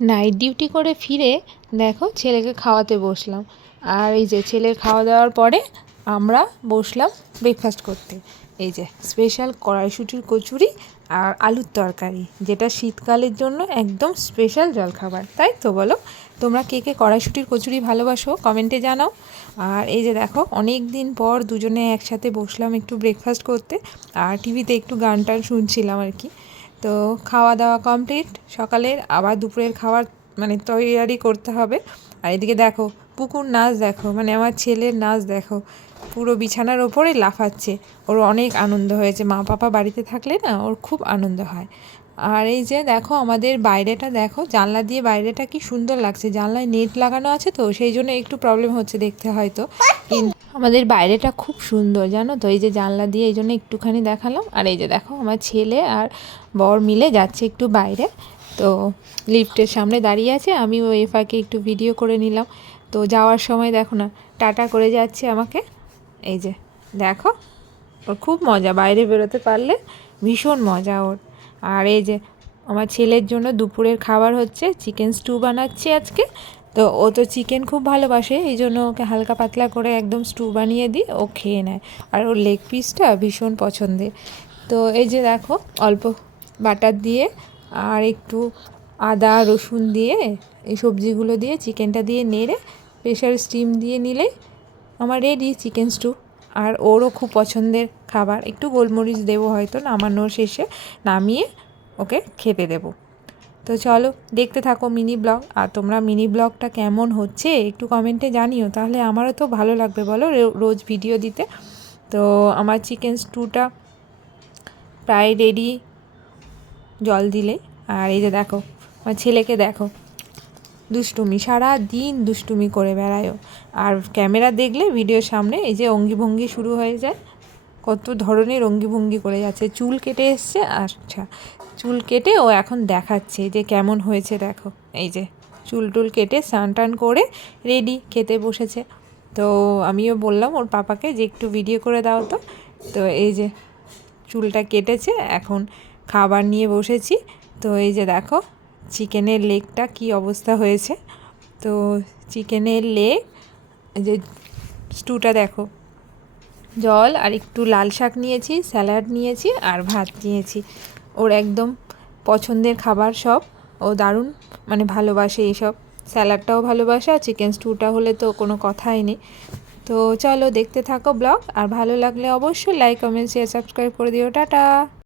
Night duty করে ফিরে দেখো ছেলেকে খাওয়াতে বসলাম। আর এই যে ছেলের খাওয়া দাওয়ার পরে আমরা বসলাম ব্রেকফাস্ট করতে। এই যে স্পেশাল কড়াইশুঁটির কচুরি আর আলুর তরকারি, যেটা শীতকালের জন্য একদম স্পেশাল জলখাবার, তাই তো বলো? তোমরা কে কে কড়াইশুঁটির কচুরি ভালোবাসো কমেন্টে জানাও। আর এই যে দেখো অনেক দিন পর দুজনে একসাথে বসলাম একটু ব্রেকফাস্ট করতে, আর টিভিতে একটু গান টান শুনছিলাম আর কি। তো খাওয়া দাওয়া কমপ্লিট সকালের, আবার দুপুরের খাবার মানে তৈয়ারি করতে হবে। আর এদিকে দেখো পুকুর নাচ দেখো, মানে আমার ছেলের নাচ দেখো, পুরো বিছানার ওপরে লাফাচ্ছে। ওর অনেক আনন্দ হয়েছে, মা পাপা বাড়িতে থাকলে না ওর খুব আনন্দ হয়। আর এই যে দেখো আমাদের বাইরেটা দেখো, জানলা দিয়ে বাইরেটা কি সুন্দর লাগছে। জানলায় নেট লাগানো আছে তো সেই জন্য একটু প্রবলেম হচ্ছে দেখতে হয়তো, কিন্তু আমাদের বাইরেটা খুব সুন্দর জানো তো। এই যে জানলা দিয়ে এই জন্য একটুখানি দেখালাম। আর এই যে দেখো আমার ছেলে আর বর মিলে যাচ্ছে একটু বাইরে, তো লিফটের সামনে দাঁড়িয়ে আছে, আমি ওই ফাঁকে একটু ভিডিও করে নিলাম। তো যাওয়ার সময় দেখো না টাটা করে যাচ্ছে আমাকে। এই যে দেখো ওর খুব মজা, বাইরে বেরোতে পারলে ভীষণ মজা ওর। আর এই যে আমার ছেলের জন্য দুপুরের খাবার হচ্ছে, চিকেন স্টু বানাচ্ছি আজকে। তো ও তো চিকেন খুব ভালোবাসে, এই জন্য ওকে হালকা পাতলা করে একদম স্টু বানিয়ে দিই, ও খেয়ে নেয়। আর ওর লেগ পিসটা ভীষণ পছন্দের। তো এই যে দেখো অল্প বাটার দিয়ে আর একটু আদা রসুন দিয়ে এই সবজিগুলো দিয়ে চিকেনটা দিয়ে নেড়ে প্রেশার স্টিম দিয়ে নিলেই আমার রেডি চিকেন স্টু। আর ওরও খুব পছন্দের খাবার, একটু গোলমরিচ দেবো হয়তো নামানোর শেষে, নামিয়ে ওকে খেতে দেবো। তো চলো দেখতে থাকো মিনি ব্লগ। আর তোমরা মিনি ব্লগটা কেমন হচ্ছে একটু কমেন্টে জানিও, তাহলে আমারও তো ভালো লাগবে বলো রোজ ভিডিও দিতে। তো আমার চিকেন স্টুটা প্রায় রেডি জল দিলে। আর এই যে দেখো আমার ছেলেকে দেখো, দুষ্টুমি, সারা দিন দুষ্টুমি করে বেড়ায়ও। আর ক্যামেরা দেখলে ভিডিওর সামনে এই যে অঙ্গিভঙ্গি শুরু হয়ে যায়, কত ধরনের অঙ্গিভঙ্গি করে যাচ্ছে। চুল কেটে এসছে, আচ্ছা চুল কেটে ও এখন দেখাচ্ছে যে কেমন হয়েছে দেখো। এই যে চুল টুল কেটে স্নান টান করে রেডি খেতে বসেছে। তো আমিও বললাম ওর পাপাকে যে একটু ভিডিও করে দাও তো। তো এই যে চুলটা কেটেছে, এখন খাবার নিয়ে বসেছি। তো এই যে দেখো চিকেনের লেগটা কি অবস্থা হয়েছে। তো চিকেনের লেগ, যে স্টুটা দেখো, জল আর একটু লাল শাক নিয়েছি, স্যালাড নিয়েছি আর ভাত নিয়েছি। ওর একদম পছন্দের খাবার সব, ও দারুণ মানে ভালোবাসে এইসব। স্যালাডটাও ভালোবাসে, আর চিকেন স্টুটা হলে তো কোনো কথাই নেই। তো চলো দেখতে থাকো ব্লগ, আর ভালো লাগলে অবশ্যই লাইক কমেন্ট শেয়ার সাবস্ক্রাইব করে দিও। টাটা।